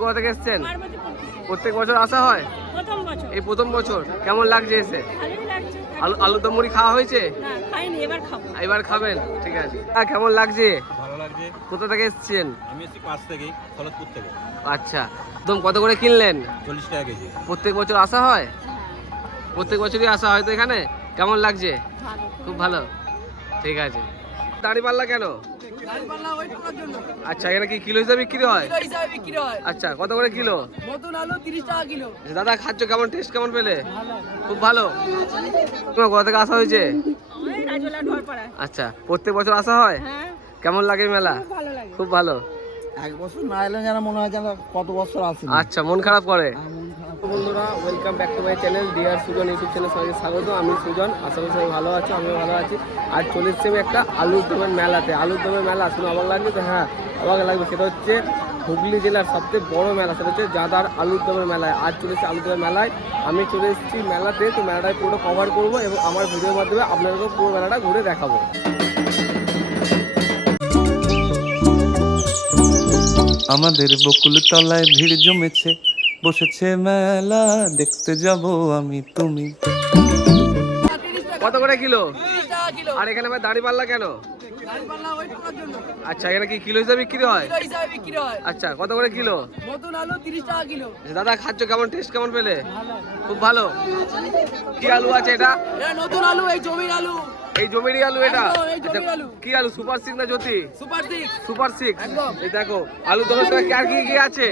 কোথা থেকে এসছেন? প্রত্যেক বছর আসা হয়? এই প্রথম বছর। কেমন লাগছে এসে? আলু আলু দম মুড়ি খাওয়া হয়েছে? এবার খাবেন? ঠিক আছে। হ্যাঁ কেমন লাগছে? কোথা থেকে এসছেন? আমি এসেছি পাঁচ থেকে খলতপুর থেকে। আচ্ছা। একদম কত করে কিনলেন? চল্লিশ টাকা কেজি। প্রত্যেক বছর আসা হয়? প্রত্যেক বছরই আসা হয় তো এখানে? কেমন লাগছে? খুব ভালো। ঠিক আছে। দাঁড়িয়ে পাল্লা কেন? আচ্ছা এখানে কি কিলো হিসাবে বিক্রি হয়? হিসাবে বিক্রি হয়। আচ্ছা কত করে কিলো? নতুন আলু তিরিশ টাকা কিলো। দাদা খাচ্ছ কেমন? টেস্ট কেমন পেলে? খুব ভালো। তোমার কোথা থেকে আসা হয়েছে? আচ্ছা প্রত্যেক বছর আসা হয়? হ্যাঁ। কেমন লাগে মেলা? খুব ভালো খুব ভালো। এক বছর না এলে যেন মনে হয় যেন কত বছর আসে আচ্ছা মন খারাপ করে? বন্ধুরা welcome back to my channel dear Sujan YouTube channel সবাইকে স্বাগত। আমি সুজন করি সবাই ভালো আছো, আমিও ভালো আছি। আর চলে এসেছি আমি একটা আলুর দমের মেলাতে। আলুর দমের মেলা, শুনে অবাক লাগবে তো হ্যাঁ অবাক লাগবে। সেটা হচ্ছে হুগলি জেলার সবচেয়ে বড় মেলা, সেটা হচ্ছে জাদার আলুর দমের মেলায়। আজ চলে এসেছি আলুর দমের মেলায়। আমি চলে এসেছি মেলাতে, তো মেলাটাই পুরো কভার করব এবং আমার ভিডিওর মাধ্যমে আপনাদেরকে পুরো মেলাটা ঘুরে দেখাবো। আমাদের বকুল তলায় ভিড় জমেছে বসেছে মেলা দেখতে যাব আমি তুমি। কত করে কিলো? তিরিশ টাকা কিলো। আর এখানে আমার দাঁড়িয়ে পাল্লা কেন? আচ্ছা এখানে কি কিলো হিসাবে বিক্রি হয়? আচ্ছা কত করে কিলো? নতুন আলু তিরিশ টাকা কিলো। দাদা খাচ্ছ কেমন? টেস্ট কেমন পেলে? খুব ভালো। কি আলু আছে এটা? এটা নতুন আলু এই জমির আলু। এই জমিরই আলু এটা? আচ্ছা। কি আলু? সুপার সিক্স না Jyoti? Super six. Super six? এই দেখো আলু দমের সাথে কি আর কি কি আছে?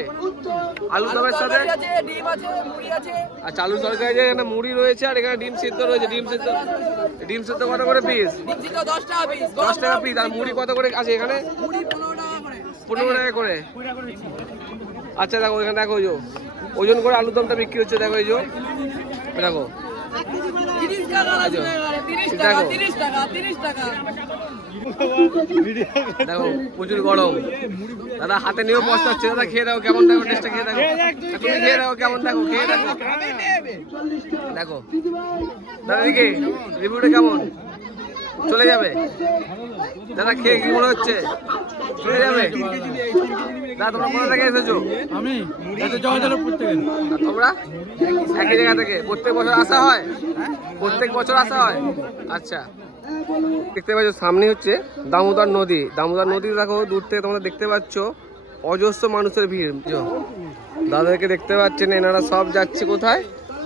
আলু দমের সাথে? ডিম আছে মুড়ি আছে। আচ্ছা আলু তরকারি আছে, এখানে মুড়ি রয়েছে আর এখানে ডিম সিদ্ধ রয়েছে ডিম সিদ্ধ ডিম সিদ্ধ কত করে পিস ডিম সিদ্ধ দশ টাকা পিস দশ টাকা পিস আর মুড়ি কত করে আছে এখানে? মুড়ি পনেরো টাকা করে। পনেরো টাকা করে। আচ্ছা দেখো এখানে দেখো ওজন করে আলুর দমটা বিক্রি হচ্ছে দেখো এই যে। দেখো দেখো। প্রচুর গরম। দাদা হাতে নিয়েও পস্তাচ্ছে। দাদা খেয়ে দেখো কেমন দেখো টেস্টটা খেয়ে দেখো। তুমি খেয়ে দেখো কেমন দেখো খেয়ে দেখো। দেখো। দাদা দেখি রিভিউটা কেমন? চলে যাবে। দাদা খেয়ে কি মনে হচ্ছে? চলে যাবে। দাদা তোমরা কোথা থেকে এসেছ? আমি জয়দলপুর থেকে। তোমরা? একই জায়গা থেকে। প্রত্যেক বছর আসা হয়? প্রত্যেক বছর আসা হয়? আচ্ছা। দেখতে পাচ্ছ সামনে হচ্ছে দামোদর নদী। দামোদর নদী দেখো দূর থেকে তোমরা দেখতে পাচ্ছ অজস্র মানুষের ভিড়? দাদাদেরকে দেখতে পাচ্ছেন এনারা সব যাচ্ছে কোথায়?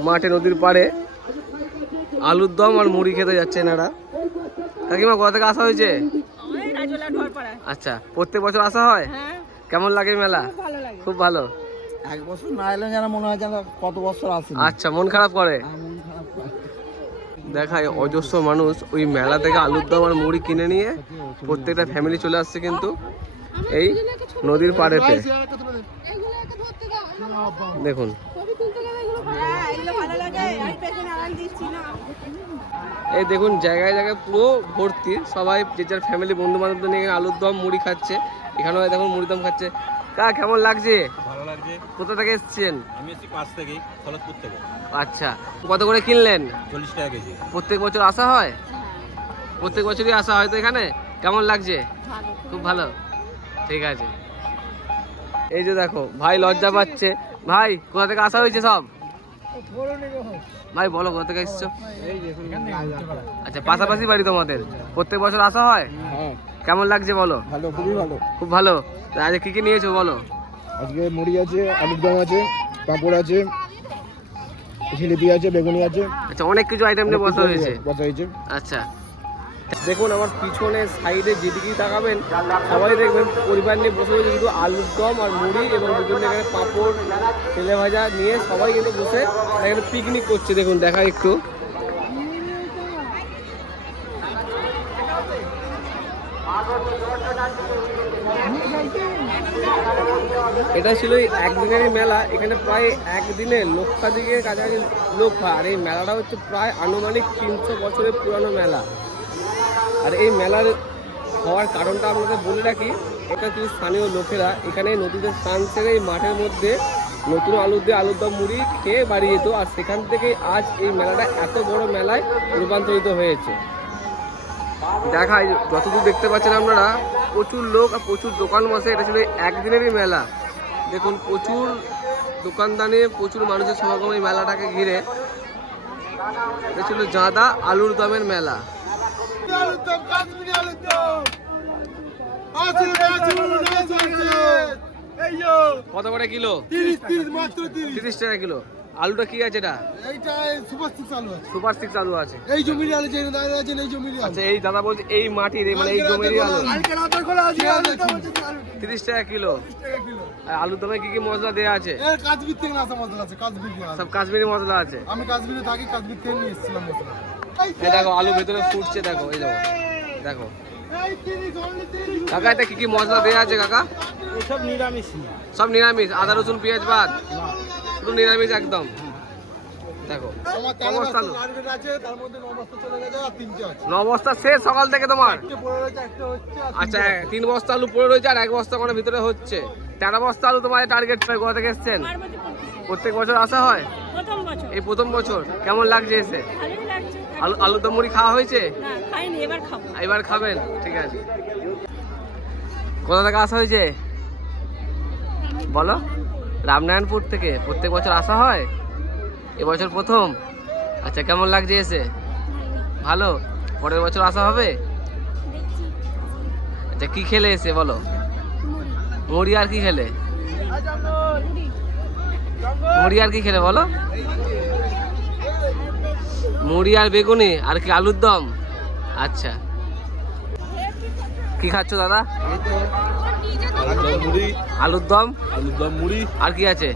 মাঠে নদীর পাড়ে। আলুর দম আর মুড়ি খেতে যাচ্ছে এনারা। কাকিমা কোথা থেকে আসা হয়েছে? আচ্ছা প্রত্যেক বছর আসা হয়? হ্যাঁ। কেমন লাগে মেলা? খুব ভালো লাগে। খুব ভালো। এক বছর না এলে যেন মনে হয় যেন কত বছর আসে আচ্ছা মন খারাপ করে? মন খারাপ করে। দেখায় অজস্র মানুষ ওই মেলা থেকে আলুর দম আর মুড়ি কিনে নিয়ে প্রত্যেকটা ফ্যামিলি চলে আসছে কিন্তু এই নদীর পাড়েতে। দেখুন। এই দেখুন জায়গায় জায়গায় পুরো ভর্তি। সবাই যে যার ফ্যামিলি বন্ধু বান্ধব নিয়ে আলুর দম মুড়ি খাচ্ছে। এখানেও দেখুন মুড়ি দম খাচ্ছে। কা কেমন লাগছে? ভালো লাগছে। কোথা থেকে এসছেন? আমি এসেছি পাঁচ থেকে খলতপুর থেকে। আচ্ছা কত করে কিনলেন? চল্লিশ টাকা কেজি। প্রত্যেক বছর আসা হয়? প্রত্যেক বছরই আসা হয় তো এখানে? কেমন লাগছে? খুব ভালো। ঠিক আছে। এই যে দেখো ভাই লজ্জা পাচ্ছে। ভাই কোথা থেকে আসা হয়েছে সব? ভাই বলো কোথা থেকে এসছো? আচ্ছা পাশাপাশি বাড়ি তোমাদের? প্রত্যেক বছর আসা হয়? হ্যাঁ। কেমন লাগছে বলো? ভালো খুবই ভালো। খুব ভালো। তা আজকে কি কি নিয়েছো বলো? আজকে মুড়ি আছে আলুর দম আছে পাঁপড় আছে জিলিপি আছে বেগুনি আছে। আচ্ছা অনেক কিছু আইটেম নিয়ে বসা হয়েছে। বসা হয়েছে। আচ্ছা। দেখুন, আমার পিছনে সাইডে যেদিকেই তাকাবেন, সবাই দেখবেন পরিবার নিয়ে বসে রয়েছে, শুধু আলুর দম আর মুড়ি এবং বিভিন্ন এখানে পাঁপড়, তেলে ভাজা নিয়ে সবাই কিন্তু বসে এখানে পিকনিক করছে। দেখুন, দেখা একটু। এটা ছিল একদিনেরই মেলা। এখানে প্রায় একদিনে লক্ষাধিকের কাছাকাছি লোক হয় আর এই মেলাটা হচ্ছে প্রায় আনুমানিক তিনশো বছরের পুরানো মেলা। আর এই মেলার হওয়ার কারণটা আপনাদের বলে রাখি, এটা কিছু স্থানীয় লোকেরা এখানে নদীতে স্নান সেরে এই মাঠের মধ্যে নতুন আলু দিয়ে আলুর দম মুড়ি খেয়ে বাড়ি যেত। আর সেখান থেকে আজ এই মেলাটা এত বড় মেলায় রূপান্তরিত হয়েছে। দেখায় যতদূর দেখতে পাচ্ছেন আপনারা, প্রচুর লোক আর প্রচুর দোকান বসে। এটা ছিল একদিনেরই মেলা। দেখুন, প্রচুর দোকানদানি, প্রচুর মানুষের সমাগম এই মেলাটাকে ঘিরে। এটা ছিল জাদা আলুর দমের মেলা। কত করে কিলো? তিরিশ টাকা কিলো। আলুটা কি আছে এটা? সুপার সিক্স আলু আছে। এই জমির আলু যে দাদা আছেন এই জমির আলু। আচ্ছা এই দাদা বলছে এই মাটির মানে এই জমিরই আলু। তিরিশ টাকা কিলো। আলুর দমে কি কি মশলা দেওয়া আছে? এর কাজবির থেকে আসা মশলা আছে আসা। সব কাশ্মীরি মশলা আছে। আমি কাজবিরে থাকি কাজবির থেকে নিয়ে এসেছিলাম মশলা। এই দেখো আলু ভেতরে ফুটছে দেখো এই দেখো দেখো। কাকা এটা কি কি মশলা দেওয়া আছে কাকা? এসব নিরামিষ। সব নিরামিষ আদা রসুন পেঁয়াজ বাদ? শুধু নিরামিষ একদম? দেখো ন বস্তা চলে গেছে আর তিনটে আছে। ন বস্তা শেষ সকাল থেকে তোমার? আচ্ছা তিন বস্তা আলু পড়ে রয়েছে আর এক বস্তা কোনো ভিতরে হচ্ছে। তেরো বস্তা আলু তোমার টার্গেট কোথা থেকে এসছেন। প্রত্যেক বছর আসা হয়? এই প্রথম বছর কেমন লাগছে এসে? আলু আলু দম মুড়ি খাওয়া হয়েছে? এবার খাবেন? ঠিক আছে। কোথা থেকে আসা হয়েছে? বলো। রামনারায়ণপুর থেকে। প্রত্যেক বছর আসা হয়? এবছর প্রথম? আচ্ছা কেমন লাগছে এসে? ভালো? পরের বছর আসা হবে? আচ্ছা কি খেলে এসে বলো? মুড়ি আর কি খেলে? মুড়ি আর কি খেলে বলো? মুড়ি আর বেগুনি আর কি আলুর দম? আচ্ছা। কি খাচ্ছ দাদা? আলুর দম? আলুর দম মুড়ি আর কি আছে?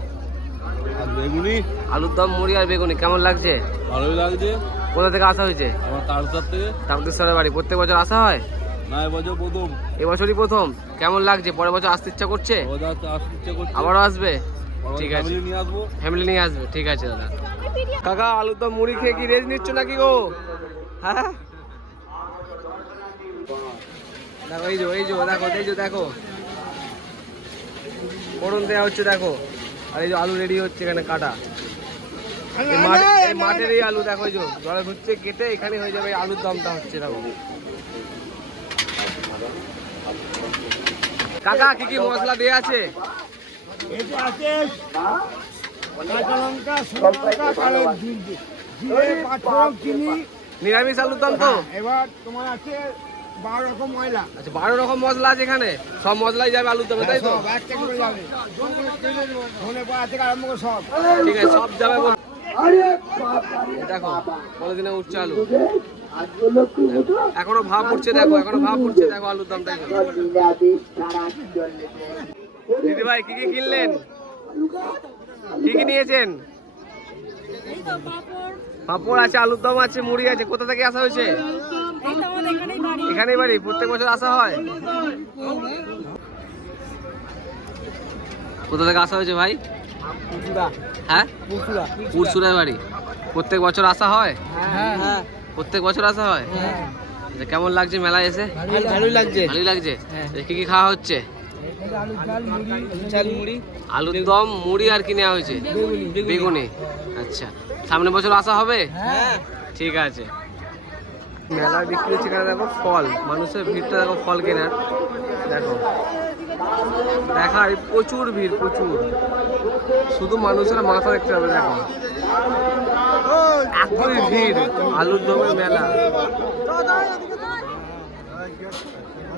বেগুনি আলুর দম মুড়ি আর বেগুনি কেমন লাগছে? ভালোই লাগছে কোথা থেকে আসা হয়েছে? আমার থেকে তারকেশ্বরের বাড়ি। প্রত্যেক বছর আসা হয়? না এবছর প্রথম। এবছরই প্রথম কেমন লাগছে পরের বছর আসতে ইচ্ছে করছে। আবারও আসবে? ঠিক আছে। ফ্যামিলি নিয়ে আসবে ঠিক আছে দাদা। কাকা আলুর দম মুড়ি খেয়ে কি রেজ নিচ্ছ নাকি গো? হ্যাঁ? দেখো এই যে এই যে দেখো এই যে দেখো। ফোড়ন দেওয়া হচ্ছে দেখো। আর এই যে আলু রেডি হচ্ছে এখানে কাটা। এই মাঠে- এই মাঠের এই আলু দেখো এই যে জলে হচ্ছে কেটে এখানে হয়ে যাবে আলুর দমটা হচ্ছে দেখো। কাকা কি কি মশলা দেওয়া আছে? এতে আছে কাঁচা লঙ্কা লঙ্কা কালো জিরে জিরে পাঁচফোড়ন চিনি নিরামিষ আলুর দম তো এবার তোমার আছে বারো রকম ময়লা আচ্ছা বারো রকম মশলা আছে এখানে সব মশলাই যাবে আলুর দমে তাই তো সব থেকে যাবে ধনে পাতা থেকে আরম্ভ করে সব ঠিক আছে সব যাবে দেখো উঠছে আলু এখনও ভাব উঠছে দেখো এখনও ভাব উঠছে দেখো আলুর দামটা দিদি ভাই কি কি কিনলেন? কি কি নিয়েছেন? পাপড় আছে আলুর দম আছে মুড়ি আছে কোথা থেকে আসা হয়েছে? এখানেই বাড়ি প্রত্যেক বছর আসা হয়? কোথা থেকে আসা হয়েছে ভাই? হ্যাঁ? পুরসুরা বাড়ি। প্রত্যেক বছর আসা হয় হ্যাঁ? প্রত্যেক বছর আসা হয়? আচ্ছা, কেমন লাগছে মেলায় এসে? ভালোই লাগছে। ভালোই লাগছে? কি কি খাওয়া হচ্ছে? আলুর দম মুড়ি আর কি নেওয়া হয়েছে? বেগুনি। আচ্ছা। সামনে বছর আসা হবে? হ্যাঁ। ঠিক আছে। মেলায় বিক্রি হচ্ছে এখানে দেখো? ফল। মানুষের ভিড়টা দেখো ফল কেনার। দেখো। দেখায় প্রচুর ভিড় প্রচুর। শুধু মানুষের মাথা দেখতে হবে দেখো। এতই ভিড় আলুর দমের মেলা।